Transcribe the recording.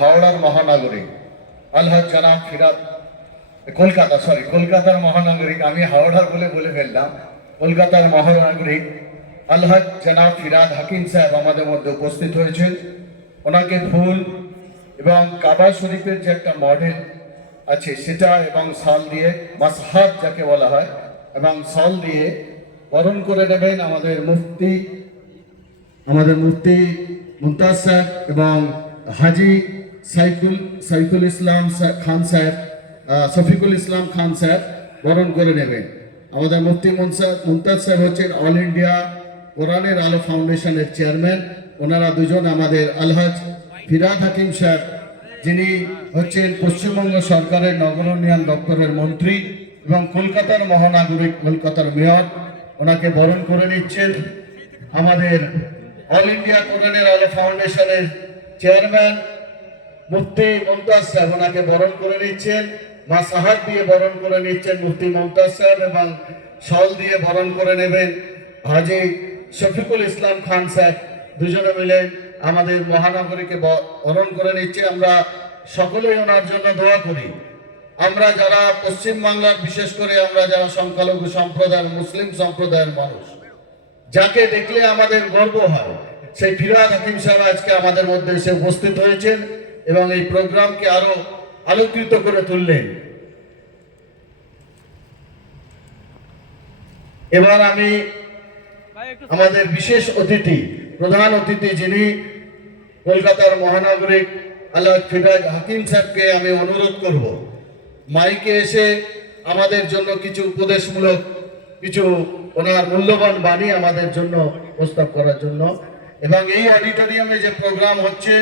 হাওড়ার মহানাগরিক আলহাজ জনাব ফিরাদ কলকাতার মহানাগরিক, আমি হাওড়ার বলে ফেললাম। কলকাতার মহানাগরিক আলহাজ জনাব ফিরাদ হাকিম সাহেব আমাদের মধ্যে উপস্থিত হয়েছেন। ওনাকে ফুল এবং কাবা শরীফের যে একটা মডেল আছে সেটা এবং শাল দিয়ে, মাসহাব যাকে বলা হয়, এবং শাল দিয়ে বরণ করে নেবেন আমাদের মুফতি মুমতাজ সাহেব এবং হাজি সাইফুল ইসলাম খান সাহেব, শফিকুল ইসলাম খান সাহেব বরণ করে নেবেন। আমাদের মুফতি মুমতাজ সাহেব হচ্ছেন অল ইন্ডিয়া কোরআনের আলো ফাউন্ডেশনের চেয়ারম্যান। ওনারা দুজন আমাদের আলহাজ ফিরাদ হাকিম সাহেব, যিনি হচ্ছেন পশ্চিমবঙ্গ সরকারের নগর উন্নয়ন দপ্তরের মন্ত্রী এবং কলকাতার মহানাগরিক, কলকাতার মেয়র, ওনাকে বরণ করে নিচ্ছেন। আমাদের অল ইন্ডিয়া কোরআনের আলো ফাউন্ডেশনের চেয়ারম্যান মুফতি মুমতাজ সাহেব, ওনাকে বরণ করে নিচ্ছেন। মাসাহাত দিয়ে বরণ করে নিচ্ছেন মুফতি মুমতাজ সাহেব এবং শল দিয়ে বরণ করে নেবেন হাজি শফিকুল ইসলাম খান সাহেব। দুজনে মিলে আমাদের মহানগরীকে বরণ করে নিচ্ছে। আমরা সকলেই ওনার জন্য দোয়া করি। আমরা যারা পশ্চিমবাংলার, বিশেষ করে আমরা যারা সংখ্যালঘু সম্প্রদায়ের, মুসলিম সম্প্রদায়ের মানুষ, যাকে দেখলে আমাদের গর্ব হয়, সেই ফিরাদ হাকিম সাহেব আজকে আমাদের মধ্যে এসে উপস্থিত হয়েছেন এবং এই প্রোগ্রামকে আরো আলোকিত করে তুললেন। এবার আমি আমাদের বিশেষ অতিথি, প্রধান অতিথি, যিনি কলকাতার মহানগরিক আলহাজ ফিরাদ হাকিম সাহেবকে আমি অনুরোধ করব মাইকে এসে আমাদের জন্য কিছু উপদেশমূলক, কিছু ওনার মূল্যবান বাণী আমাদের জন্য প্রস্তাব করার জন্য। এবং এই অডিটোরিয়ামে যে প্রোগ্রাম হচ্ছে